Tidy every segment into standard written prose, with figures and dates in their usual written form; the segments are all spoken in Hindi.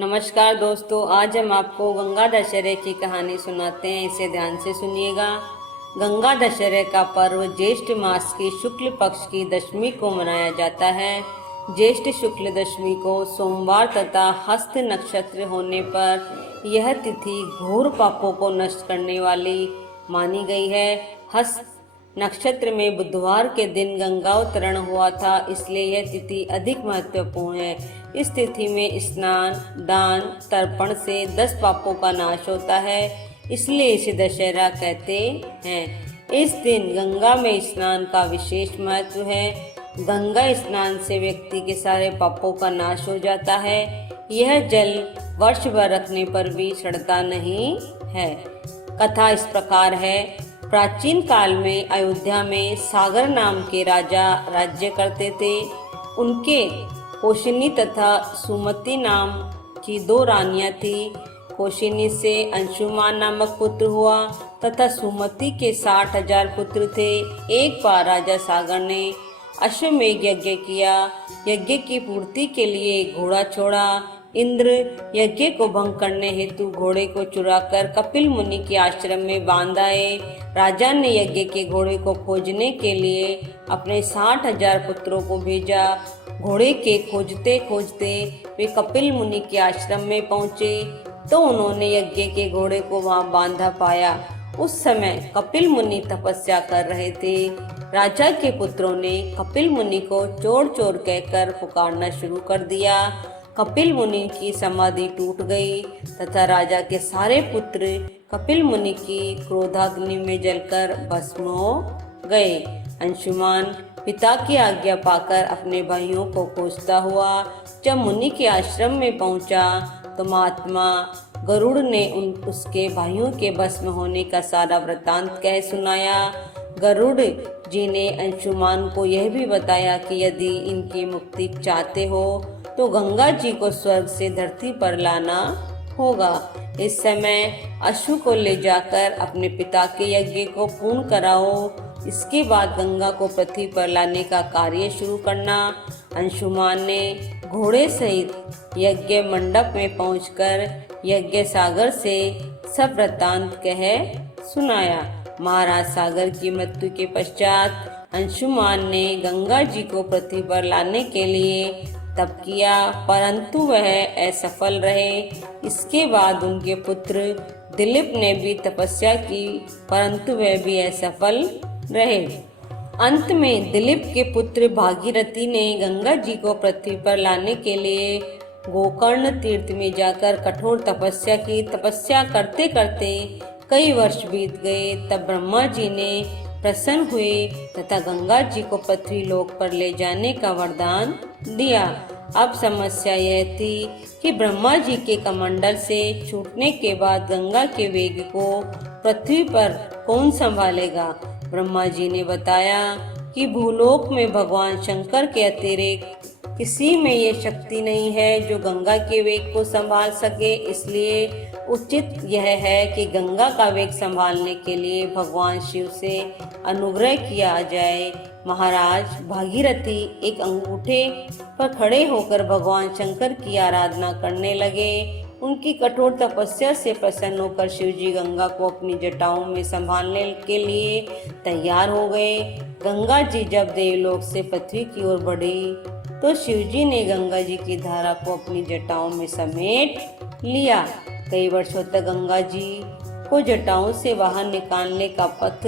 नमस्कार दोस्तों, आज हम आपको गंगा दशहरे की कहानी सुनाते हैं। इसे ध्यान से सुनिएगा। गंगा दशहरे का पर्व ज्येष्ठ मास की शुक्ल पक्ष की दशमी को मनाया जाता है। ज्येष्ठ शुक्ल दशमी को सोमवार तथा हस्त नक्षत्र होने पर यह तिथि घोर पापों को नष्ट करने वाली मानी गई है। हस्त नक्षत्र में बुधवार के दिन गंगावतरण हुआ था, इसलिए यह तिथि अधिक महत्वपूर्ण है। इस तिथि में स्नान, दान, तर्पण से 10 पापों का नाश होता है, इसलिए इसे दशहरा कहते हैं। इस दिन गंगा में स्नान का विशेष महत्व है। गंगा स्नान से व्यक्ति के सारे पापों का नाश हो जाता है। यह जल वर्ष भर रखने पर भी सड़ता नहीं है। कथा इस प्रकार है। प्राचीन काल में अयोध्या में सागर नाम के राजा राज्य करते थे। उनके कौशिनी तथा सुमति नाम की 2 रानियां थीं। कौशिनी से अंशुमान नामक पुत्र हुआ तथा सुमति के 60,000 पुत्र थे। एक बार राजा सागर ने अश्वमेध यज्ञ किया। यज्ञ की पूर्ति के लिए घोड़ा छोड़ा। इंद्र यज्ञ को भंग करने हेतु घोड़े को चुराकर कपिल मुनि के आश्रम में बांध आए। राजा ने यज्ञ के घोड़े को खोजने के लिए अपने 60,000 पुत्रों को भेजा। घोड़े के खोजते खोजते वे कपिल मुनि के आश्रम में पहुंचे तो उन्होंने यज्ञ के घोड़े को वहां बांधा पाया। उस समय कपिल मुनि तपस्या कर रहे थे। राजा के पुत्रों ने कपिल मुनि को चोर चोर कहकर पुकारना शुरू कर दिया। कपिल मुनि की समाधि टूट गई तथा राजा के सारे पुत्र कपिल मुनि की क्रोधाग्नि में जलकर भस्म हो गए। अंशुमान पिता की आज्ञा पाकर अपने भाइयों को खोजता हुआ जब मुनि के आश्रम में पहुंचा तो महात्मा गरुड़ ने उसके भाइयों के भस्म होने का सारा वृतांत कह सुनाया। गरुड़ जी ने अंशुमान को यह भी बताया कि यदि इनकी मुक्ति चाहते हो तो गंगा जी को स्वर्ग से धरती पर लाना होगा। इस समय अश्व को ले जाकर अपने पिता के यज्ञ को पूर्ण कराओ। इसके बाद गंगा को पृथ्वी पर लाने का कार्य शुरू करना। अंशुमान ने घोड़े सहित यज्ञ मंडप में पहुंचकर यज्ञ सागर से सब वृतांत कह सुनाया। महाराज सागर की मृत्यु के पश्चात अंशुमान ने गंगा जी को पृथ्वी पर लाने के लिए तप किया, परंतु वह असफल रहे। इसके बाद उनके पुत्र दिलीप ने भी तपस्या की, परंतु वह भी असफल रहे। अंत में दिलीप के पुत्र भागीरथी ने गंगा जी को पृथ्वी पर लाने के लिए गोकर्ण तीर्थ में जाकर कठोर तपस्या की। तपस्या करते करते कई वर्ष बीत गए। तब ब्रह्मा जी ने प्रसन्न हुए तथा गंगा जी को पृथ्वी लोक पर ले जाने का वरदान दिया। अब समस्या यह थी कि ब्रह्मा जी के कमंडल से छूटने के बाद गंगा के वेग को पृथ्वी पर कौन संभालेगा। ब्रह्मा जी ने बताया कि भूलोक में भगवान शंकर के अतिरिक्त किसी में ये शक्ति नहीं है जो गंगा के वेग को संभाल सके। इसलिए उचित यह है कि गंगा का वेग संभालने के लिए भगवान शिव से अनुग्रह किया जाए। महाराज भागीरथी एक अंगूठे पर खड़े होकर भगवान शंकर की आराधना करने लगे। उनकी कठोर तपस्या से प्रसन्न होकर शिवजी गंगा को अपनी जटाओं में संभालने के लिए तैयार हो गए। गंगा जी जब देवलोक से पृथ्वी की ओर बढ़ी तो शिवजी ने गंगा जी की धारा को अपनी जटाओं में समेट लिया। कई वर्षों तक गंगा जी को जटाओं से बाहर निकालने का पथ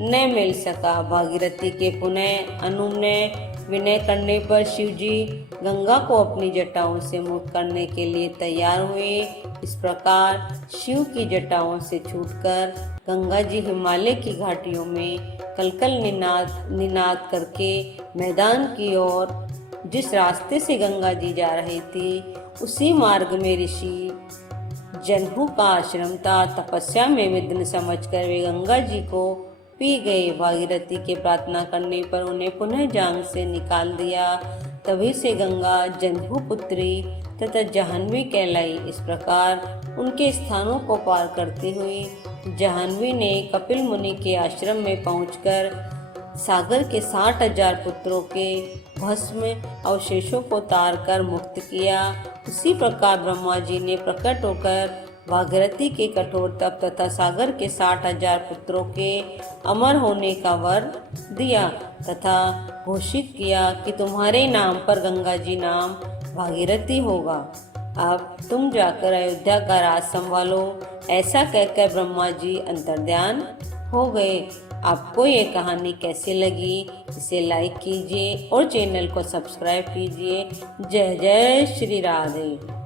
न मिल सका। भागीरथी के पुनः अनुनय विनय करने पर शिवजी गंगा को अपनी जटाओं से मुक्त करने के लिए तैयार हुए। इस प्रकार शिव की जटाओं से छूटकर गंगा जी हिमालय की घाटियों में कलकल निनाद करके मैदान की ओर जिस रास्ते से गंगा जी जा रही थी उसी मार्ग में ऋषि जनहू का आश्रम था। तपस्या में विघ्न समझकर वे गंगा जी को पी गए। भागीरथी के प्रार्थना करने पर उन्हें पुनः जांग से निकाल दिया। तभी से गंगा जनहू पुत्री तथा जाह्नवी कहलाई। इस प्रकार उनके स्थानों को पार करते हुए जाह्नवी ने कपिल मुनि के आश्रम में पहुंचकर सागर के 60,000 पुत्रों के भस्म अवशेषों को तार कर मुक्त किया। उसी प्रकार ब्रह्मा जी ने प्रकट होकर भागीरथी के कठोर तप तथा सागर के 60,000 पुत्रों के अमर होने का वर दिया तथा घोषित किया कि तुम्हारे नाम पर गंगा जी नाम भागीरथी होगा। अब तुम जाकर अयोध्या का राज संभालो। ऐसा कहकर ब्रह्मा जी अंतर्ध्यान हो गए। आपको ये कहानी कैसी लगी इसे लाइक कीजिए और चैनल को सब्सक्राइब कीजिए। जय जय श्री राधे।